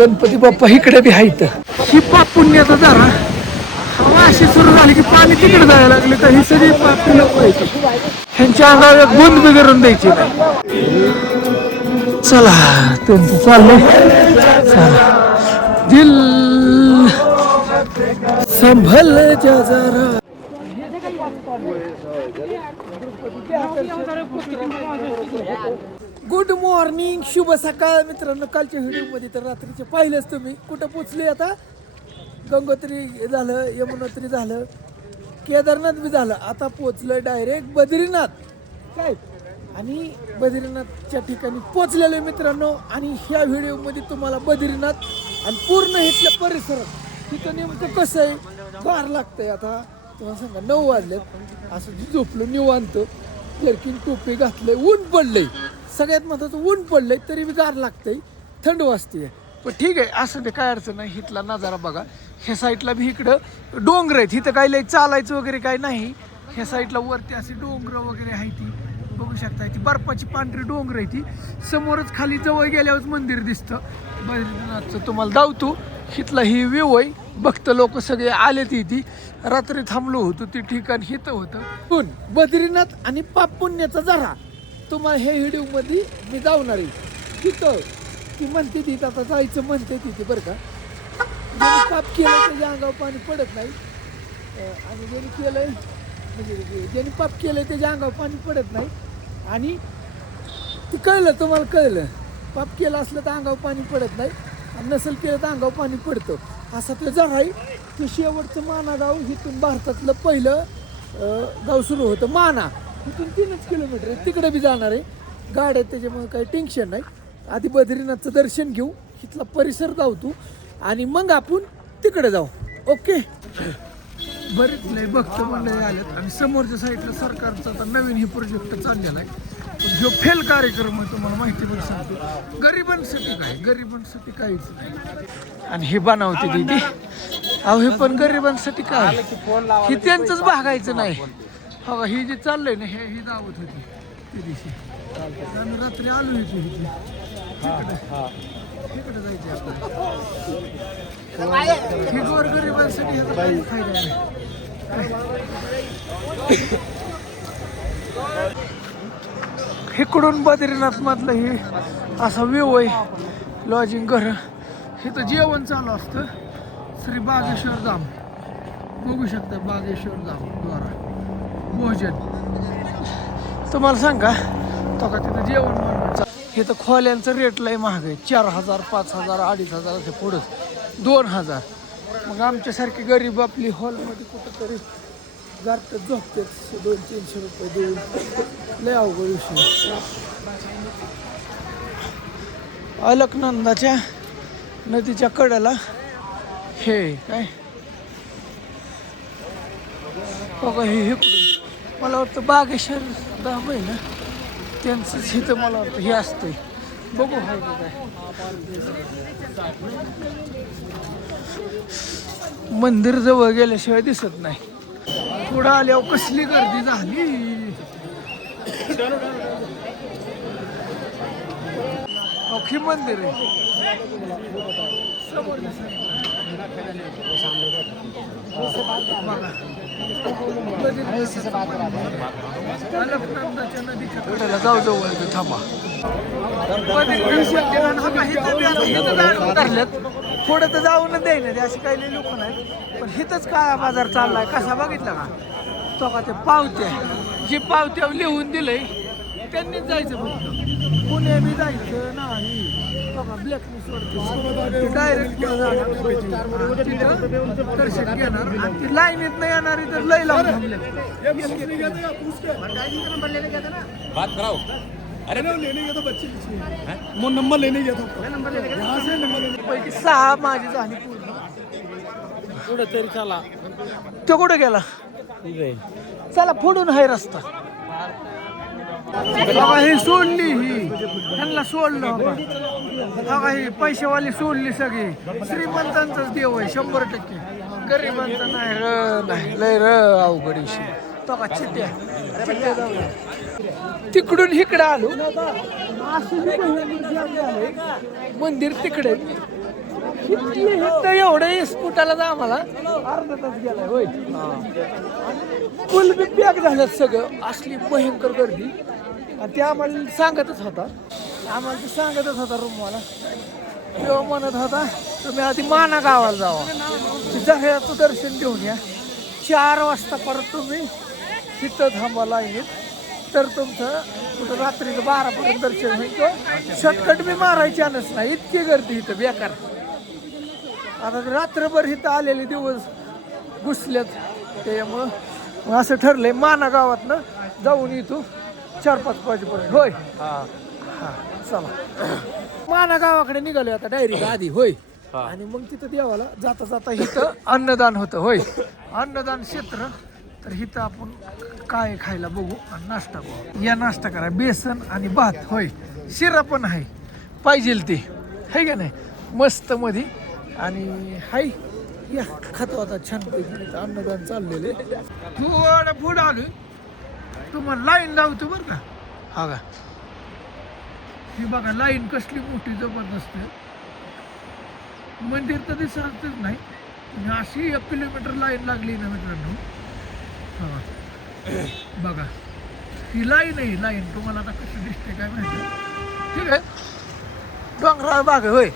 गणपती बाप्पा इकडे बी आहेत. ही पाप पुण्याचा जरा हवा अशी सुरू झाली की पाणी तिकडे जायला लागले तर ही सगळी पापी लोक आहेत. ह्यांच्या अंगावर गुंद बिघडून द्यायची नाही. चला त्यांचं चाललंय. चला दिल संभल जा जरा. गुड मॉर्निंग, शुभ सकाळ मित्रांनो. कालच्या व्हिडिओमध्ये तर रात्रीचे पाहिलेच तुम्ही. कुठं पोचले आता? गंगोत्री झालं, यमुनोत्री झालं, केदारनाथ बी झालं. आता पोचलोय डायरेक्ट बद्रीनाथ. काय आणि बद्रीनाथच्या ठिकाणी पोचलेलो मित्रांनो. आणि ह्या व्हिडिओमध्ये तुम्हाला बद्रीनाथ आणि पूर्ण इथल्या परिसरात तिथं नेमकं कसं आहे, गार लागतंय. आता तुम्हाला सांगा 9 वाजलेत. असं झोपलो निवांत, जर्किन टोपी घातलंय, ऊन पडलंय. सगळ्यात महत्वाचं ऊन पडलंय तरी बी गार लागतंय, थंड वाजते. पण ठीक आहे, असं ते काय अडचण नाही. इथला नजारा बघा. ह्या साईडला बी इकडं डोंगर आहेत. इथं काही लई चालायचं वगैरे काही नाही. ह्या साईडला वरती अशी डोंगर वगैरे आहे, ती बघू शकता. ती बर्फाची पांढरी डोंगर आहे. ती समोरच खाली जवळ गेल्यावर मंदिर दिसतं बद्रीनाथचं. तुम्हाला दावतो इथला ही व्ह्यू आहे. भक्त लोक सगळे आले. ती रात्री थांबलो होतो ती ठिकाण हिथं होतं. पण बद्रीनाथ आणि पाप पुण्याचा जरा तुम्हाला हे व्हिडिओमध्ये मी जाऊणार आहे. तिथं ती म्हणते ती आता जायचं म्हणते ती बरं का. ज्यांनी पाप केलं त्याच्या अंगावर पाणी पडत नाही. आणि ज्यांनी केलंय म्हणजे ज्यांनी पाप केलंय त्याच्या अंगावर पाणी पडत नाही. आणि ते कळलं, तुम्हाला कळलं. पाप केलं असलं तर अंगावर पाणी पडत नाही, आणि नसेल केलं तर अंगावर पाणी पडतं. असं ते जरा आहे. ते शेवटचं माना गाव इथून भारतातलं पहिलं गाव सुरू होतं. माना इथून 3 किलोमीटर आहे. तिकडे बी जाणार आहे गाड्या, त्याच्यामुळे काही टेन्शन नाही. आधी बद्रीनाथचं दर्शन घेऊ, इथला परिसर जाऊ आणि मग आपण तिकडे जाऊ. ओके. बरेच लय भक्त मंडळी आलेत. आणि समोरच्या साईडला सरकारचा आता नवीन ही प्रोजेक्ट चाललेला आहे. जो फेल कार्यक्रम आहे तुम्हाला माहिती पण सांगतो. गरिबांसाठी काय, गरिबांसाठी काहीच नाही. आणि हे बनवते दीदी. अहो हे पण गरिबांसाठी काय, हे त्यांचंच भागायचं नाही. हो ही जे चाललंय ना, हे ही दावत होती त्या दिवशी. आम्ही रात्री आलो होतो तिकडे जायचे आपल्याला. हे गोर गरिबांसाठी ह्याचा काही फायदा नाही. इकडून बद्रीनाथ मधलं हे असा व्ह्यू आहे. लॉजिंग घर, इथं जेवण चालू असतं. श्री बागेश्वर धाम बघू शकता. बागेश्वर धाम द्वारा भोजन. तुम्हाला सांगा तो का तिथं जेवण बनवायचं. इथं खोल्यांचं रेट लय महाग आहे. 4,000, 5,000, 2,500 असे पुढंच 2,000. मग आमच्यासारखी गरीब आपली हॉलमध्ये कुठंतरी गारट झोपते 200-300 रुपये देऊन. लय अवघड विषय. अलकनंदाच्या नदीच्या कडेला हे काय बघा. हे मला वाटतं बागेश्वर धाम आहे ना, त्यांचंच इथं मला वाटतं हे असतंय. बघू हाय का काय. मंदिर जवळ गेल्याशिवाय दिसत नाही. पुढं आल्यावर कसली गर्दी झाली. अवघी मंदिर आहे. जाऊ जवळ थांबा. पुढे तर जाऊन द्यायला ते अशी काही लोक नाही. पण हिथंच काळा बाजार चाललाय कसा बघितला का. तो का ते पावत्या, जे पावत्या लिहून दिलंय त्यांनीच जायचं. फक्त पुणे बी जायचं नाही. ब्लॅकलिस्टवरती डायरेक्ट दर्शन घेणार. आणि ती लाईनीत नाही येणार तर लय लावून थांबले. नंबर लेने गया था. पैकी 6 माझी झाली पूर्ण. पुढे तरी चला. तो कुठे गेला. चला फोडून आहे रस्ता. बघा ही सोडली, ही ह्यांना सोडलं बघा. ही पैशावाली सोडली सगळी. श्रीमंतांचाच देव आहे 100%. गरिबांचा नाही र, नाही लय र अवघड विषय. तो का चिट्ट्या तिकडून इकडे आलो. मंदिर तिकडे इथं एवढं स्फुटाला आम्हाला अर्धा तास गेलाय होय. फुल बी पॅक झालं सगळं, असली भयंकर गर्दी. आणि ते आम्हाला सांगतच होता, रूमवाला. तेव्हा म्हणत होता तुम्ही आधी माना गावाला जावा, जाह्याचं दर्शन घेऊन या. 4 वाजता परत तुम्ही तिथं थांबा लाईनीत, तर तुमचं कुठं रात्रीचं 12पर्यंत दर्शन होईल. शॉर्टकट बी मारायची आणच नाही, इतकी गर्दी इथं बेकार. आता रात्रभर इथं आलेले दिवस घुसलेत, त्यामुळं मग असं ठरलंय माना गावातनं जाऊन येतो 4-5 वाजेपर्यंत. होय हां चला. माना गावाकडे निघालोय आता डायरेक्ट आधी. होय. आणि मग तिथं देवाला जाता जाता इथं अन्नदान होतं. होय, अन्नदान क्षेत्र. तर इथं आपण काय खायला बघू आणि नाश्ता बघू. या नाश्ता करा, बेसन आणि भात. होय, शिरा पण आहे, पाहिजे ते आहे का नाही, मस्त मध्ये. आणि हाय या खातो आता छानपैकी. अन्नदान चाललेले. थोडं पुढं आलोय, तुम्हाला लाईन लावतो बरं का. हा का, ही बघा लाईन कसली मोठी जबरदस्त आहे. मंदिर तर दिसतच नाही, अशी 1 किलोमीटर लाईन लागली ना मित्रांनो. हा बघा ही लाईन आहे. लाईन तुम्हाला आता कशी दिसते काय माहिती. ठीक आहे, डोंगराळ भाग आहे. होय,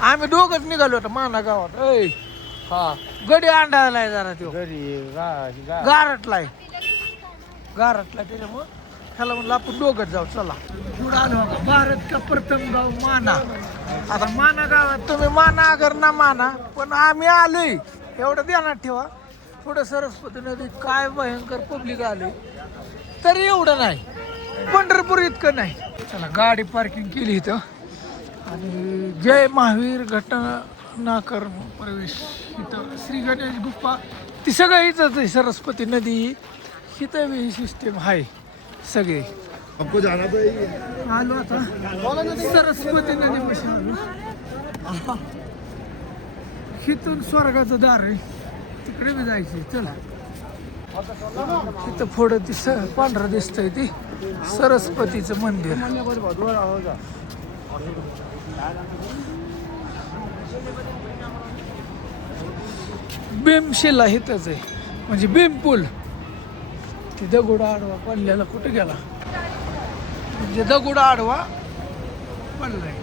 आम्ही दोघंच निघालो होतो माना गावात. होय हा, गडी अंडायलाय जरा तो गारटलाय, त्याच्यामुळं ह्याला म्हणलं आपण दोघंच जाऊ. चला पुढं आलो. भारत का प्रथम गाव माना. आता माना गावात तुम्ही माना अगर ना माना, पण आम्ही आलोय एवढं ध्यानात ठेवा. पुढं सरस्वती नदी काय भयंकर पब्लिक आले, तरी एवढं नाही. पंढरपूर इतकं नाही. चला गाडी पार्किंग केली इथं. आणि जय महावीर घटनाकर प्रवेश इथं श्री गणेश गुफा ती सगळं इथंच आहे. सरस्वती नदी इथं ही सिस्टीम आहे सगळे. आलो आता सरस्वती नदी पासून. इथून स्वर्गाचं दार आहे, तिकडे बी जायचं. चला तिथं पुढं पांढरं दिसतंय ती सरस्वतीचं मंदिर. भीमशिला इथंच आहे, म्हणजे भीमपूल. ती दगड आडवा पडलेला कुठे गेला, म्हणजे दगड आडवा पडलाय,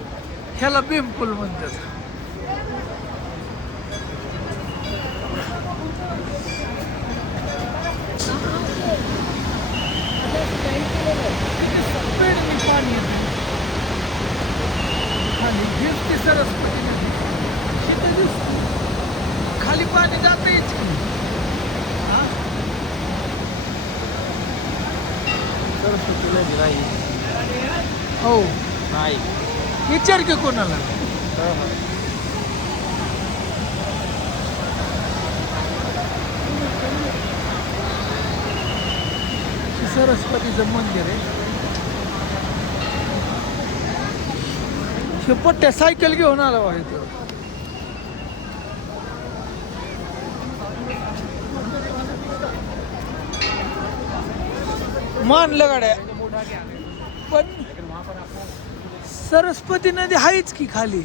ह्याला भीमपूल म्हणतात. पाणी येते खाली, दिसते सरस्वती नदी. तिथे दिसते खाली पाणी जात यायच. सरस्वती नदी नाही. हो नाही, विचार की कोणाला. सरस्वतीचं मंदिर आहे. हे पट्ट्या सायकल घेऊन आला आहे तो. मानलं गाड्या, पण सरस्वती नदी आहेच की खाली.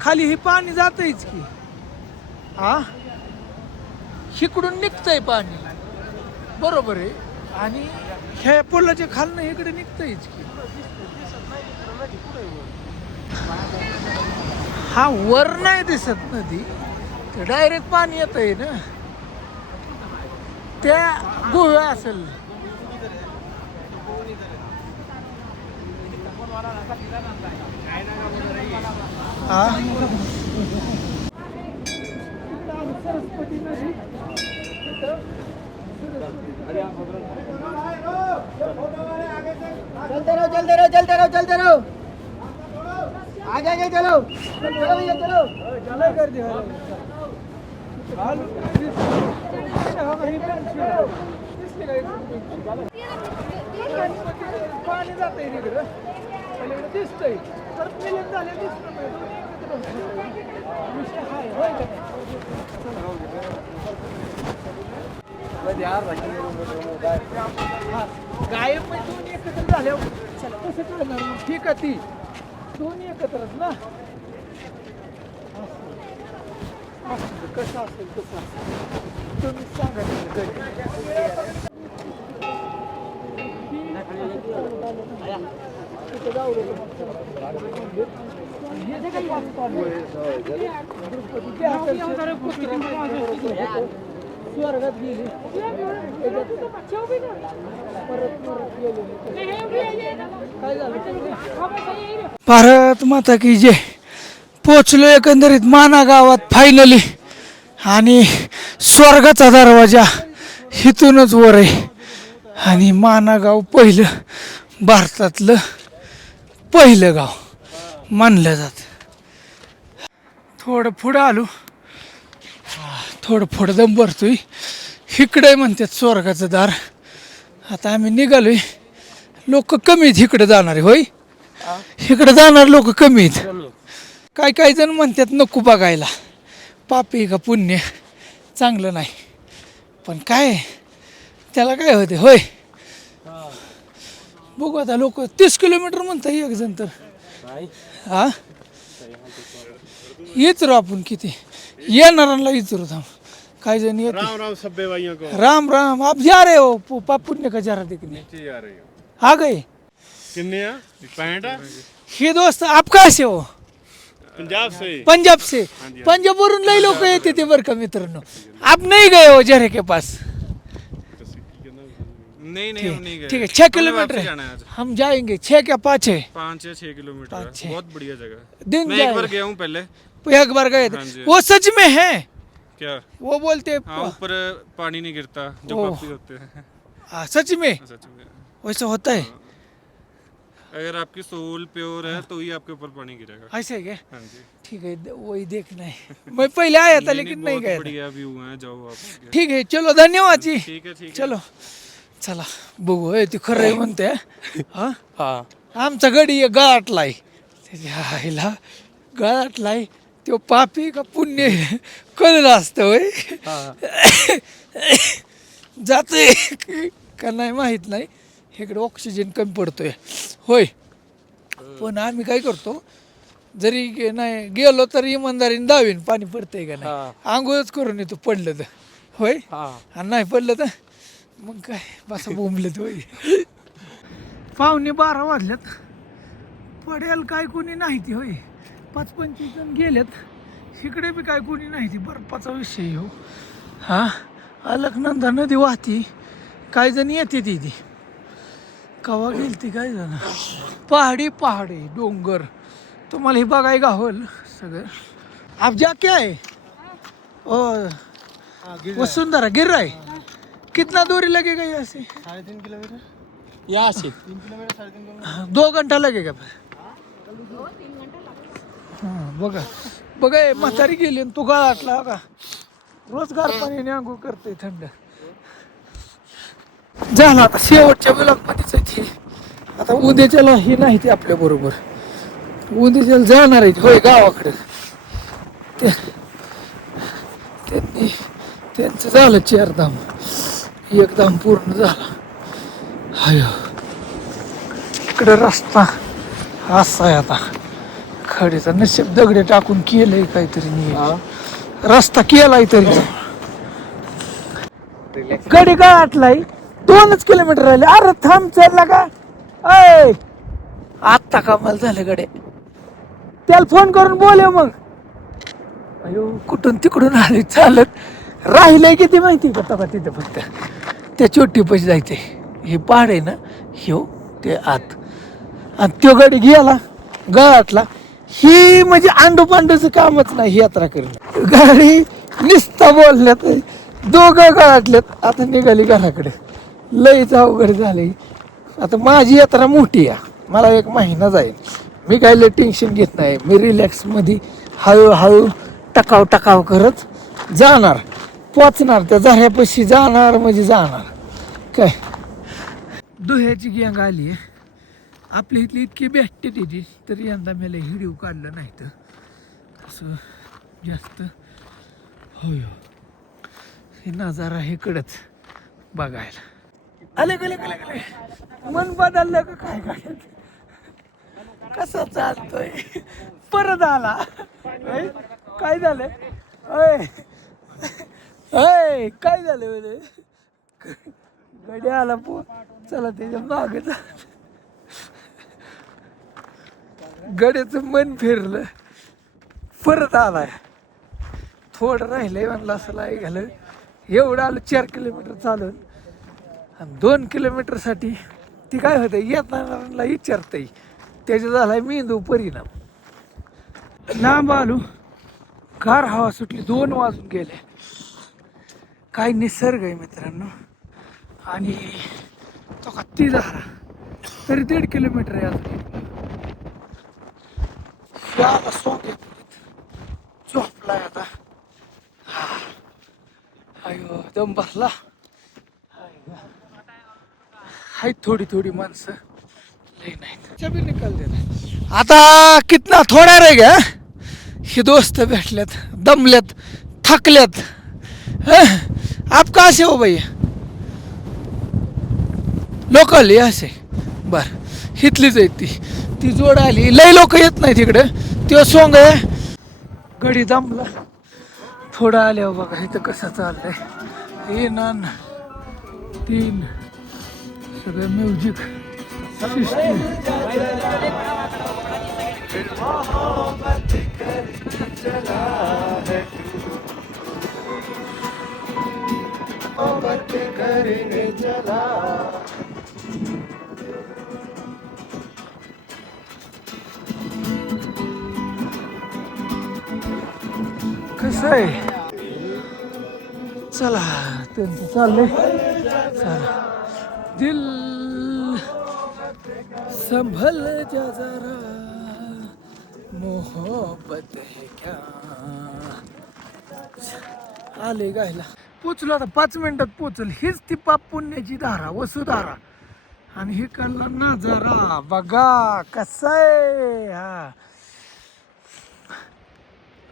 खाली हे पाणी जातच की. हा, इकडून निघतंय पाणी, बरोबर आहे. आणि ह्या पुलाच्या खालनं इकडे निघतंयच की. हा वर नाही दिसत नदी, ते डायरेक्ट पाणी येत आहे ना, त्या गुहा असेल. हा सरस्वती नदी. चलते रहो आगे आगे चलो भैया चलो चलो कर दिया. पाणी जात आहे तिकडं, पलीकडे दिसतंय, तर मिलन झाले दिसत गायब पण दोन्ही एकत्र झाले. कसं कळणार मग. ठीक आहे, ती दोन्ही एकत्रच ना. कसं असेल कसं असेल तुम्ही सांगा स्वर्गात गेली काय झालं भारत माता की जय. पोचलो एकंदरीत माना गावात फायनली आणि स्वर्गाचा दरवाजा इथूनच वर आहे आणि माना गाव पहिलं भारतातलं पहिलं गाव मानलं जात. थोडं पुढं आलो थोडं पुढं दम भरतोय इकडे म्हणतात स्वर्गाचं दार. आता आम्ही निघालोय लोक कमी आहेत इकडे जाणारे होय इकडे जाणारे लोक कमी आहेत. काय काही जण म्हणतात नको बघायला पापी का पुण्य चांगलं नाही पण काय त्याला काय होते होय. बघू आता लोक 30 किलोमीटर म्हणतात एक जण तर हा विचारू आपण किती येणाऱ्यांना विचारू थांब. काय जण येते राम राम सभ्य भाइयों को। राम राम आप जा रहे हो पाप पुण्य का जा रहा देखने नीचे जा रही हो आ गए किन्ने हैं? 65 हे दोस्त आप कहाँ से हो पंजाब से। पंजाब से पंजाब वरून लई लोक येते ते बरं का मित्रांनो. आप नहीं गए हो जरे के पास नहीं नहीं हम नहीं गए। ठीक है 6 हमने किलोमीटर वापस है जाना है आज। हम जाएंगे 6 क्या 5 है 5 या 6 किलोमीटर है। 5-6 बहुत बढ़िया जगह दिन मैं एक बार जाएगा। गया हूँ पहले। एक बार गए हाँ थे जी। वो सच में है क्या वो बोलते हाँ ऊपर पानी नहीं गिरता जो ओह। पापी होते हैं सच में सच में। वैसा होता है अगर आपकी सोल प्योर है तो ही आपके ऊपर पानी गिरेगा। ऐसे है क्या हाँ जी ठीक है वही देखना है मैं पहले आया था लेकिन नहीं बहुत गया था. बढ़िया व्यू है जाओ आप। ठीक आहे चलो धन्यवाद जी. ठीक है चलो चला बघू हे ते खरं आहे म्हणते हा हाँ आमचा गडी आहे गळाटलाय त्याच्या आईला गळाटलाय तो पापी का पुण्य कळलं असतं होय जाते का नाही माहीत नाही इकडे ऑक्सिजन कमी पडतोय होय. पण आम्ही काय करतो जरी नाही गेलो तर इमानदारीने दावीन पाणी पडतंय का नाही आंघोळच करून येतो पडलं तर होय आणि नाही पडलं तर मग काय बसा बोंबलत होय. 11:15 वाजल्यात पडेल काय कोणी नाही ती होय 25 जण गेलेत इकडे बी काय कोणी नाही ती बर्फाचा विषय हो हा अलकनंदा नदी वाहती काही जण येते ती कवा गेली ती काय जण पहाडी पहाडी डोंगर तुम्हाला हे बघाय गावल सगळं. आप जा क्या है वसुंधरा गिर रहा है कितना दूरी लगेगा यहाँ से 3.5 किलोमीटर यहाँ से 3 किलोमीटर 3.5 किलोमीटर 2 घंटा लगेगा हां बघा बघा हे म्हातारी गेली आणि तू गळाटला का रोजगार पाण्याने आंघोळ करते थंड झाला. आता शेवटच्या ब्लॉकमध्येच आहे ती आता उद्याच्याला ही नाही ती आपल्या बरोबर उद्याच्याला जाणार आहे होय गावाकडे त्यांनी त्यांचं झालं 4 धाम 1 धाम पूर्ण झाला. हायो इकडे रस्ता असा आहे आता खडीचा नशीब दगडे टाकून केलंय काहीतरी रस्ता केलाय तरी गडी गाठलाय 2 किलोमीटर राहिले. अरे थांब चालला का अय आत्ता कमाल झालं गडे त्याला फोन करून बोलव मग अयो कुठून तिकडून आले चालत राहिलंय किती माहिती का तका तिथं फक्त त्या चोटी पैसे जायचंय हे पहाड आहे ना ह्यो ते आत आणि तो गडी गेला गळाटला ही म्हणजे आंडू पांडूचं कामच नाही ही यात्रा करून गाडी निस्ता बोलल्यात 2 गळाटल्यात आता निघाली घराकडे लईच अवघड झाले. आता माझी यात्रा मोठी आहे मला 1 महिना जाईल मी काय लय टेन्शन घेत नाही मी रिलॅक्समध्ये हळूहळू टकाव करत जाणार पोचणार त्या झऱ्यापाशी जाणार म्हणजे जाणार काय. दुह्याची गँग आली आहे आपली इथली इतकी भेटते तिची तरी यंदा मला व्हिडिओ काढलं नाही तर असं जास्त होय हे नजारा इकडंच बघायला आले गेले मन बदललं का काय काय कसं चालतोय परत आला काय झालं अय अय काय झालं म्हणे गडी आला चला त्याच्या मागे गड्याचं मन फिरलं परत आलाय थोडं राहिलंय म्हणलं असं लाई घालं एवढं आलं 4 किलोमीटर चालून आणि 2 किलोमीटरसाठी ती काय होतं येताना विचारतंय त्याचा झालाय मेंदू परिणाम लांब आलो गार हवा सुटली 2 वाजून गेले काय निसर्ग आहे मित्रांनो आणि तो का ती झाला तरी 1.5 किलोमीटर आहे अजून श्वाला सोंग झोपलाय आता अयो दम भरला हाय थोडी थोडी माणसं लई नाही निकाल देत आता कितना थोडा रे ग हे दोस्त भेटल्यात दमल्यात थकल्यात आप कहाँ से हो भैया लोकल आहे असे बर हितलीच आहे ती जोड आली लय लोक येत नाही तिकडं तो सोंग आहे गडी दमला थोडं आल्यावर बघा इथं कसं चाललंय 1 3 सगळं म्युझिक कसं आहे चला त्यांचं चाललंय चला दिल संभल जा जरा मोहब्बत है क्या आले गायला पोचलो आता 5 मिनिटात पोचल हीच ती पाप पुण्याची धारा वसुधारा आणि हे कळला नजारा बघा कसा आहे हा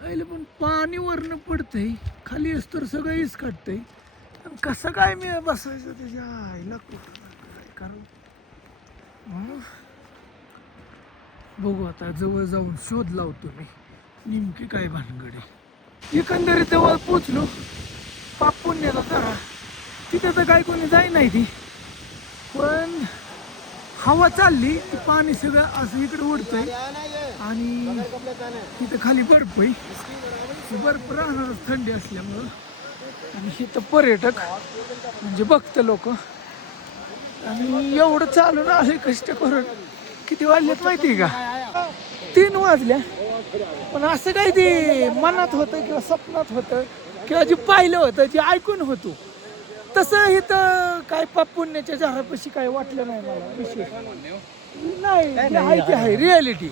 आईला पण पाणी वरनं पडतंय खाली असतं सगळं इस काटतंय आणि कसं काय मी बसायचं त्याच्या आईला कुठं काय करू बघू आता जवळ जाऊन शोध लावतो मी नेमकी काय भानगडी एकंदरीत जवळ पोचलो पाप पुण्याला जरा तिथं तर काय कोणी जाई नाही ती पण हवा चालली ती पाणी सगळं असं इकडे उडतंय आणि तिथं खाली बर्फ आहे बर्फ राहणारच थंडी असल्यामुळं आणि इथं पर्यटक म्हणजे बघतं लोक आणि एवढं चालून असे कष्ट करून किती वाजलेत माहिती आहे का 3 वाजल्या पण असं काही ते मनात होतं किंवा स्वप्नात होतं किंवा जे पाहिलं होतं जे ऐकून होतो तसं इथं काय पाप पुण्याच्या झाडापाशी काय वाटलं नाही मला विशेष नाही ते आहे रियालिटी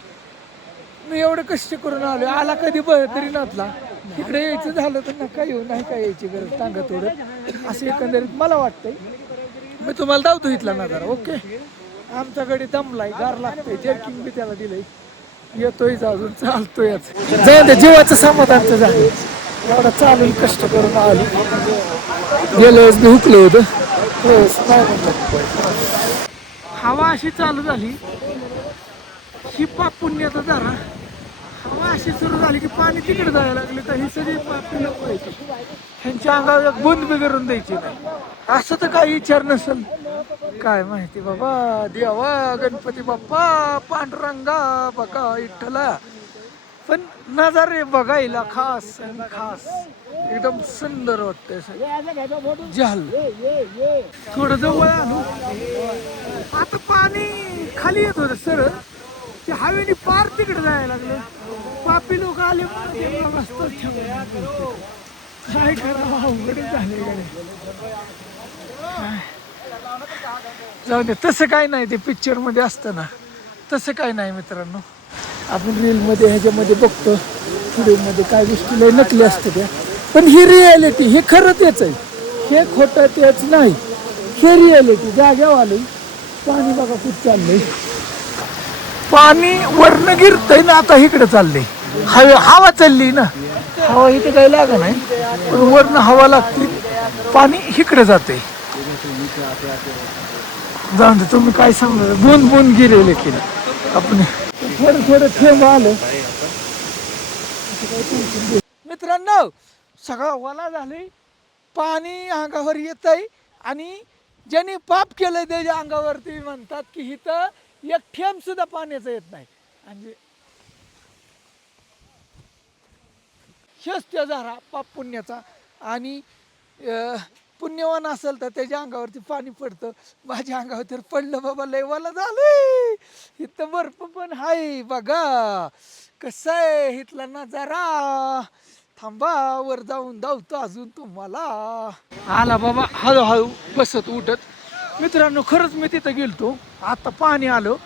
मी एवढं कष्ट करून आलो आला कधी तरी नसला इकडे यायचं झालं तर नका येऊ नाही काय यायची गरज सांगा थोडं असं एकंदरीत मला वाटतंय मी तुम्हाला दावतो इथला नजारा ओके आमच्याकडे दमलाय गार लागतंय जर्किंग बी त्याला दिलंय येतोय अजून चालतोयच जाऊ जीवाचं समाधानचं झालं एवढा चालून कष्ट करून आलो गेल्या वेळेस मी हुकलो होतं नाही म्हणलं हवा अशी चालू झाली ही पाप पुण्याचा जरा हवा अशी सुरू झाली की पाणी तिकडे जायला लागले तर ही सगळी पापी लोक व्हायची ह्यांच्या अंगावर एक बुंद बिघडून द्यायची नाही असं तर काही विचार नसेल काय माहिती बाबा देवा गणपती बाप्पा पांडुरंगा बघा विठ्ठला पण नजारे बघायला खास आणि खास एकदम सुंदर वाटतंय झाल थोडं जवळ आलो आता पाणी खाली येत होतं सरळ ते हवेने पार तिकडे जायला लागलं पापी लोक आले काय करा अवघड झाले जाऊ दे तसं काय नाही ते पिक्चर मध्ये असतं ना तसं काय नाही मित्रांनो आपण रील मध्ये ह्याच्यामध्ये बघतो व्हिडिओ काय गोष्टी लय नकली असतं त्या पण ही रियालिटी हे खरं तेच आहे हे खोटं तेच नाही हे रियालिटी जाग्यावर आलंय पाणी बघा खूप चाललंय पाणी वरनं गिरतंय ना आता इकडे चाललंय हवा चालली ना हवा इथे काही लागा नाही पण वरनं हवा लागते पाणी इकडे जाते जाऊन दे तुम्ही काय सांगणार बुंद बुंद गिरेले की आपण थोडं थोडं थेंब आलं मित्रांनो सगळा ओला झाले, पाणी अंगावर येत आहे आणि ज्यांनी पाप केलंय त्याच्या अंगावरती म्हणतात की इथं एक थेंब सुद्धा पाण्याचं येत नाही. आणि हेच त्या झाला पाप पुण्याचा. आणि पुण्यवान असेल तर त्याच्या अंगावरती पाणी पडतं. माझ्या अंगावर तर पडलं बाबा, लय वाला झालंय. इथं बर्फ पण आहे बघा कसं आहे इथला नजारा. थांबा वर जाऊन धावतो अजून तुम्हाला. आला बाबा हळूहळू बसत उठत. मित्रांनो खरंच मी तिथं गेलतो, आता पाणी आलं,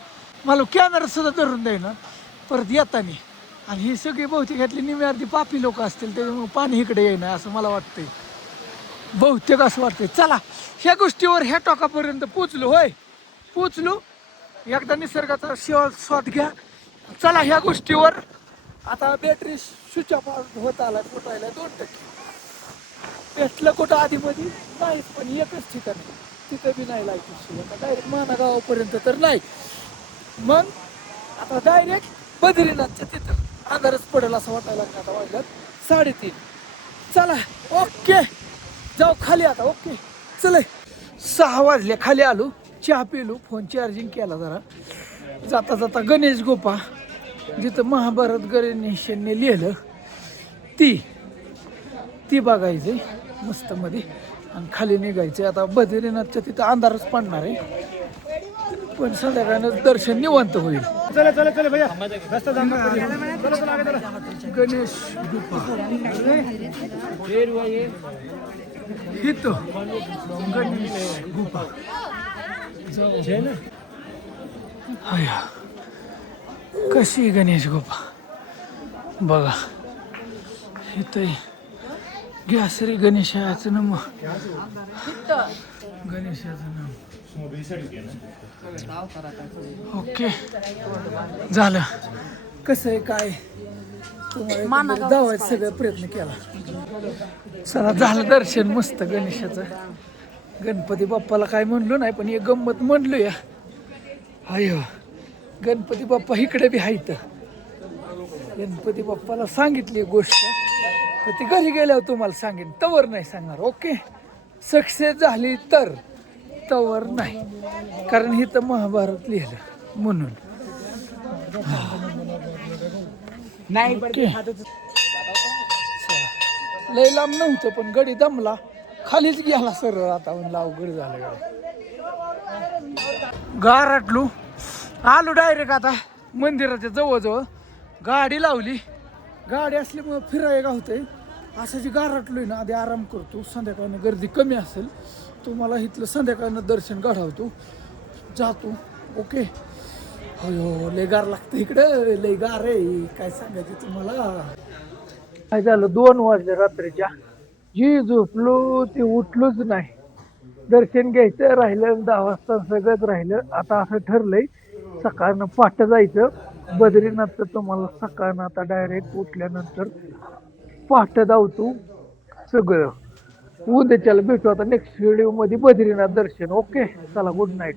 मला कॅमेरा सुद्धा धरून द्यायला परत येताना. आणि ही सगळी बहुतेक घातली निम्मी अर्धी पापी लोक असतील, त्याच्यामुळे पाणी इकडे येईना असं मला वाटतंय, बहुतेक असं वाटतंय. चला ह्या गोष्टीवर ह्या टोकापर्यंत पोचलो. होय पोचलो. एकदा निसर्गाचा स्वाद घ्या. चला ह्या गोष्टीवर आता बॅटरी स्विच ऑफ होत आला, फुटायला 2%. भेटलं कुठं आधी मध्ये नाहीच, पण एकच ठिकाणी तिथं बी नाही लाईट. आता डायरेक्ट माना गावापर्यंत तर नाही. मग आता डायरेक्ट बद्रीनाथच्या तिथं अंधारच पडेल असं वाटायला लागलं. आता वाजल्यात 3:30. चला ओके जाऊ खाली आता. ओके चल 6 वाजले, खाली आलो, चहा पिलो, फोन चार्जिंग केला जरा. जाता जाता गणेश गुफा जिथं महाभारत गणेशांनी लिहिलं ती बघायचं मस्त मध्ये आणि खाली निघायचं. आता बद्रीनाथच्या तिथं अंधारच पडणार आहे, पण संध्याकाळनं दर्शन निवांत होईल. चला चला चला भैया रस्ता गणेश गुफा इथं गणेश गुफा हाया. कशी गणेश गुफा बघा. इथं घ्यासरी गणेशाचं नाव, गणेशाचं नाव. ओके झालं. कसं आहे काय तुम्हाला दावायचा सगळा प्रयत्न केला. चला झालं दर्शन मस्त गणेशाचं. गणपती बाप्पाला काय म्हणलो नाही, पण एक गंमत म्हणलो या. अयो गणपती बाप्पा इकडे बी आहेत. गणपती बाप्पाला सांगितली गोष्ट, तर ती घरी गेल्यावर तुम्हाला सांगेन, तवर नाही सांगणार. ओके सक्सेस झाली तर, तवर नाही, कारण इथं महाभारत लिहिलं म्हणून. नाही लय लांब नव्हतं, पण गडी दमला, खालीच गेला सरळ. आता म्हणलं अवघड झालं. गारटलो आलो डायरेक्ट आता मंदिराच्या जवळजवळ. गाडी लावली, गाडी असल्यामुळं फिरायला होतंय. असं जी गारटलोय ना, आधी आराम करतो, संध्याकाळनं गर्दी कमी असेल तुम्हाला इथलं संध्याकाळनं दर्शन घडवतो, जातो. ओके हो लय गार लागतं इकडं, लय गार आहे काय सांगायचं तुम्हाला. काय झालं 2 वाजले रात्रीच्या, जी झोपलो ते उठलोच नाही. दर्शन घ्यायचं राहिलं, 10 वाजता सगळंच राहिलं. आता असं ठरलंय सकाळनं पहाटे जायचं बद्रीनाथचं. तुम्हाला सकाळनं आता डायरेक्ट उठल्यानंतर पहाटे धावतो सगळं. उद्याच्याला भेटू आता नेक्स्ट व्हिडिओ मध्ये बद्रीनाथ दर्शन. ओके चला गुड नाईट.